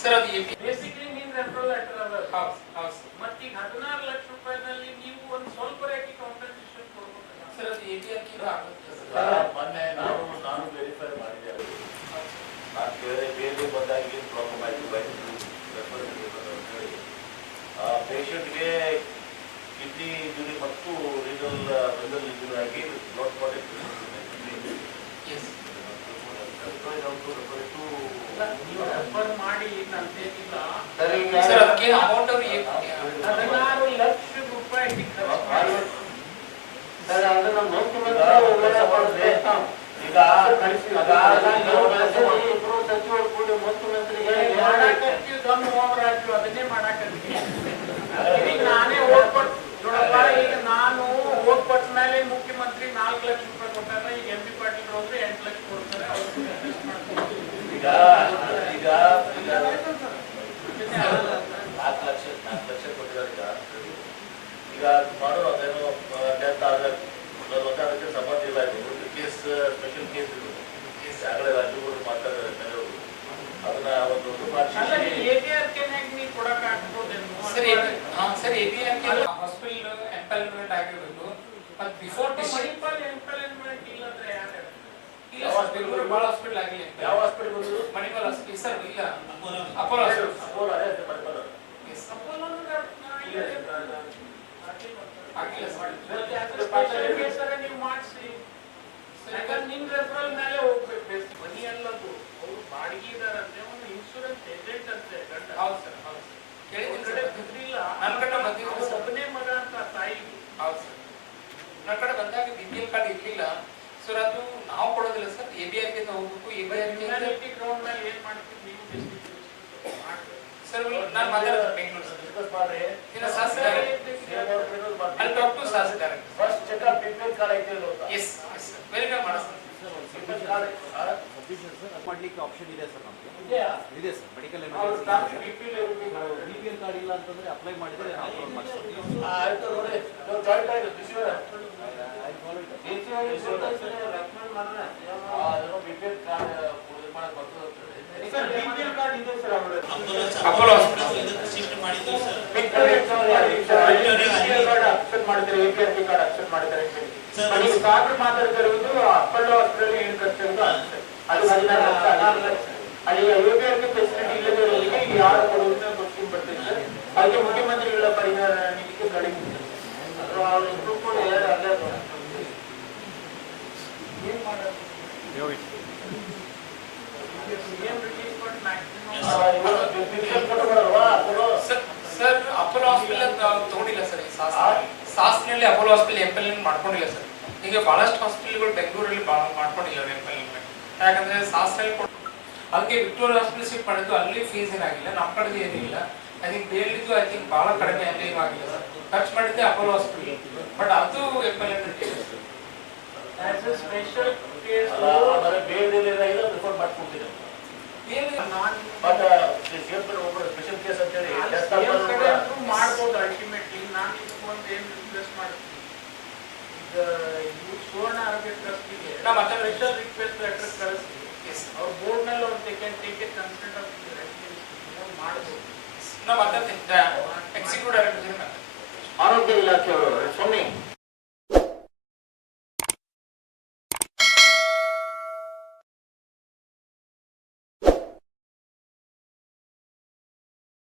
Sir ಅದು ಎ basically ನಿನ್ ರೆಫರಲ್ ಲೆಟರ್ ಅದ ಹೌದು ಹೌದು. ಸರ್ ಮತ್ತೆ ಈಗ ಹದಿನಾರು ಲಕ್ಷ ರೂಪಾಯಿನಲ್ಲಿ ನೀವು ಒಂದು ಸ್ವಲ್ಪ ರೇಖೆ ಕಾಂಪನ್ಸೇಷನ್ ಸರ್ ಅದು ಎ ಆಗುತ್ತೆ ಸರ್. ಮೊನ್ನೆ ನಾನು ನಾನು ವೆರಿಫೈ ಮಾಡಿದೆ ಅದು. ನಾನು ಬೇರೆ ಬೇರೆ ಬಂದಾಗ ಏನು ಪ್ರಾಬ್ಲಮ್ ಆಯಿತು ಹೇಳಿ ಆ ಪೇಷಂಟ್ಗೆ ಕಿಡ್ನಿ ಇಂಜುರಿ ಮತ್ತು ರೀನಲ್ ರಿನಲ್ ಇಂಜುರಿ ಆಗಿ ಬ್ಲಡ್ ಪ್ರಾಡಕ್ಟ್ ಎಸ್ ನೀವು ರೆಫರ್ ಮಾಡಿ ಸರ್. ಅದಕ್ಕೆ ಅಮೌಂಟ್ ಅವ್ರು ಎ ಹದಿನಾರು ಲಕ್ಷ ರೂಪಾಯಿ ಸರ್ ಅದನ್ನ ಮುಖ್ಯಮಂತ್ರಿ ಈಗ ಮಾಡಾಕತ್ತೀವಿ ದಮ್ ಹೋಗ್ರಾಜು ಅದನ್ನೇ ಮಾಡಾಕತ್ತೀವಿ. ಈಗ ನಾನೇ ನೋಡಪ್ಪ ಈಗ ನಾನು ಓದ್ಕೊಟ್ಟ ಮೇಲೆ ಮುಖ್ಯಮಂತ್ರಿ ನಾಲ್ಕು ಲಕ್ಷ ರೂಪಾಯಿ ಕೊಟ್ಟಾರ ಈಗ ಎಂ ಪಿ ಪಾಟೀಲ್ ಹೋದ್ರೆ ಎಂಟು ಲಕ್ಷ ಕೊಡ್ತಾರೆ ಅವ್ರು invest ಮಾಡ್ತಾರೆ. ಈಗ ಈಗ ಈಗ ನಾಲ್ಕು ಲಕ್ಷ ಕೊಟ್ಟಿದ್ದಾರೆ ಈಗ ಈಗ ಮಾಡೋ ಅದೇನೋ ಡೆತ್ ಆದ ಮತ್ತೆ ಅದಕ್ಕೆ ಸಂಬಂಧ ಇಲ್ಲ ಇದು. ಕೇಸ್ ಸ್ಪೆಷಲ್ ಕೇಸ್ ಇದು. ಕೇಸ್ ಆಗಲೇ ರಾಜುಗೌಡರು ಮಾತಾಡಿದ್ದಾರೆ ಕೆಲವರು ಅದನ್ನ ಒಂದು ಹಾಸ್ಪಿಟಲ್ ಎಂಪಲ್ಮೆಂಟ್ ಆಗಿರ್ಬೇಕು ಮತ್ತು ಬಿಫೋರ್ ಮಣಿಪಾಲ್ ಎಂಪ್ಲಾಯ್ಮೆಂಟ್ ಇಲ್ಲಂದ್ರೆ ಯಾರು ಇಲ್ಲ ಬೆಂಗಳೂರು ಭಾಳ ಹಾಸ್ಪಿಟಲ್ ಆಗಿಲ್ಲ. ಯಾವ ಹಾಸ್ಪಿಟಲ್ ಮಣಿಪಾಲ್ ಹಾಸ್ಪಿಟಲ್ ಸರ್ ಇಲ್ಲ ಅಪೋಲೋ ಹಾಸ್ಪಿಟಲ್ ಅಪೋಲೋ ಅದೇ ಅದೇ ಮಣಿಪಾಲ ಎಸ್ ಆಗಿಲ್ಲ ಸರ್ ನೀವು ಮಾಡಿಸಿ ಯಾಕಂದ್ರೆ ನಿಮ್ ರೆಫರಲ್ ಮೇಲೆ ಹೋಗ್ಬೇಕು ಮನಿ ಅಲ್ಲದು ಅವ್ರು ಬಾಡಿಗೆದಾರಂತೆ ಒಂದು ಇನ್ಶೂರೆನ್ಸ್ ಏಜೆಂಟ್ ಅಂತೆ ಹೌದು ಸರ್ ಹೌದು ಸರ್ ಕಡೆ ನನ್ನ ಕಡೆ ಬಂದಿಲ್ಲ ಒಬ್ಬನೇ ಮಗ ಅಂತ ತಾಯಿಗೆ ಹೌದು ನನ್ನ ಕಡೆ ಬಂದಾಗ ಬಿ ಪಿ ಎಲ್ ಕಾರ್ಡ್ ಇರಲಿಲ್ಲ ಸರ್ ಅದು ನಾವು ಕೊಡೋದಿಲ್ಲ ಸರ್ ಎ ಗೆ ಹೋಗ್ಬೇಕು ಎ ಬಿ ಆರ್ ಗ್ರೌಂಡ್ ಮೇಲೆ ಏನ್ ಮಾಡ್ತೀವಿ ಸರ್ ನಾನು ಬೆಂಗಳೂರು ಡಿಸ್ಕಸ್ ಮಾಡ್ರಿ. ಇನ್ನು ಶಾಸಕರು ಅಲ್ಲಿ ಟಾಕ್ ಟು ಶಾಸಕರು ಫಸ್ಟ್ ಬಿಪಿಎಲ್ ಕಾರ್ಡ್ ಐತೆ ಅಂತ. ಎಸ್ ಬಿಪಿಎಲ್ ಕಾರ್ಡ್ ಮಾಡ್ಲಿಕ್ಕೆ ಆಪ್ಷನ್ ಇದೆ ಸರ್ ನಮಗೆ ಇದೆ ಸರ್ ಮೆಡಿಕಲ್ ಅವ್ರು doctor B P B P L card ಇಲ್ಲ ಅಂತಂದ್ರೆ ಅಪ್ಲೈ ಮಾಡಿದ್ರೆ ನಾವು ಅಪ್ಲೋಡ್ ಮಾಡಿಸ್ತೀವಿ. ಆಯ್ತು ನೋಡಿ. ನೀವು ಜಾಯಿಂಟ್ ಆಗಿ ಕಾರ್ಡ್ ಇದು ಮಾಡಕ್ ಬರ್ತದೆ ಸರ್ ಕಾರ್ಡ್ ಇದೆ ಸರ್ ಅವ್ರ ಅಪೋಲೋ ಹಾಸ್ಪಿಟಲ್ ಅಕ್ಸೆಪ್ಟ್ ಮಾಡ್ತಾರೆ ಎಪಿಆರ್ಪಿ ಕಾರ್ಡ್ ಹೇಳಿ. ನೀವು ಡಾಕ್ಟರ್ ಮಾತಾಡ್ತಿರುವುದು ಅಪ್ಪಳ್ಳೋ ಹಾಸ್ಪಿಟಲ್ ಏನು ಅಷ್ಟೇ. ಅದು ಹದಿನಾರು ಲಕ್ಷ ಯಾರು ಕೊಡುವುದು ಕ್ವಶನ್ ಬರ್ತಿದೆ ಸರ್ ಮುಖ್ಯಮಂತ್ರಿಗಳ ಪರಿಹಾರ ನಿಧಿಗೆ ಕಡಿಮೆ ಅವ್ರ ಇಬ್ರು ಕೂಡ ಯಾರು ಅಲ್ಲೇ ಏನ್ ಮಾಡೋದು maximum sir sir Apollo hospital ತಗೊಂಡಿಲ್ಲ ಸರ್ ಸಾಸ್ನಲ್ಲಿ ಅಪೋಲೋ ಹಾಸ್ಪಿಟಲ್ ಎಂಪಲ್ಮೆಂಟ್ ಮಾಡ್ಕೊಂಡಿಲ್ಲ ಸರ್. ಈಗ ಬಹಳಷ್ಟು ಹಾಸ್ಪಿಟಲ್ಗಳು ಬೆಂಗಳೂರಲ್ಲಿ ಭಾಳ ಮಾಡ್ಕೊಂಡಿಲ್ಲ ಎಂಪಲ್ಮೆಂಟ್ ಯಾಕಂದ್ರೆ ಸಾಸ್ನಲ್ಲಿ ಅದಕ್ಕೆ ವಿಕ್ಟೋರಿಯಾ ಹಾಸ್ಪಿಟಲ್ ಶಿಫ್ಟ್ ಮಾಡಿದ್ದು ಅಲ್ಲಿ ಫೀಸ್ ಏನಾಗಿಲ್ಲ ನಮ್ಮ ಕಡೆದು ಏನಿಲ್ಲ. ಐ ಥಿಂಕ್ ಬೇಲಿದ್ದು ಐ ಥಿಂಕ್ ಬಹಳ ಕಡಿಮೆ ಅಲ್ಲಿ ಏನಾಗಿಲ್ಲ ಸರ್. ಖರ್ಚು ಮಾಡಿದ್ದೆ ಅಪೋಲೋ ಹಾಸ್ಪಿಟಲ್ ಬಟ್ ಅದು ಎ ಸ್ಪೆಷಲ್ ಕೇಸ್ ಬೇರೆ ರಿಪೋರ್ಟ್ ನಾನ್ ಬಟ್ ಸ್ಪೆಷಲ್ ಕೇಸ್ ಅಂತ ಮಾಡ್ಬೋದು ಅಲ್ಟಿಮೇಟ್ಲಿ ನಾನು ಇದಕ್ಕೊಂದು ಏನು ರಿಕ್ವೆಸ್ಟ್ ಮಾಡ್ತೀನಿ? ಈಗ ಇವ್ರು ಸುವರ್ಣ ಆರೋಗ್ಯ ಟ್ರಸ್ಟಿಗೆ ನಾ ಮತ್ತೆ ಸ್ಪೆಷಲ್ ರಿಕ್ವೆಸ್ಟ್ ಲೆಟರ್ ಕಳಿಸ್ತೀವಿ ಎಸ್ ಅವ್ರ ಬೋರ್ಡ್ ಮೇಲೆ take taken take it consult off ಮಾಡ್ಬೋದು. ನಾ ಮಾತಾಡ್ತೀನಿ ಎಕ್ಸಿಕ್ಯೂಟಿವ್ ಡೈರೆಕ್ಟರ್ ಜೊತೆ ಮಾತಾಡ್ತೀನಿ. ಆರೋಗ್ಯ ಇಲಾಖೆಯವರು ಸೊನ್ನೆ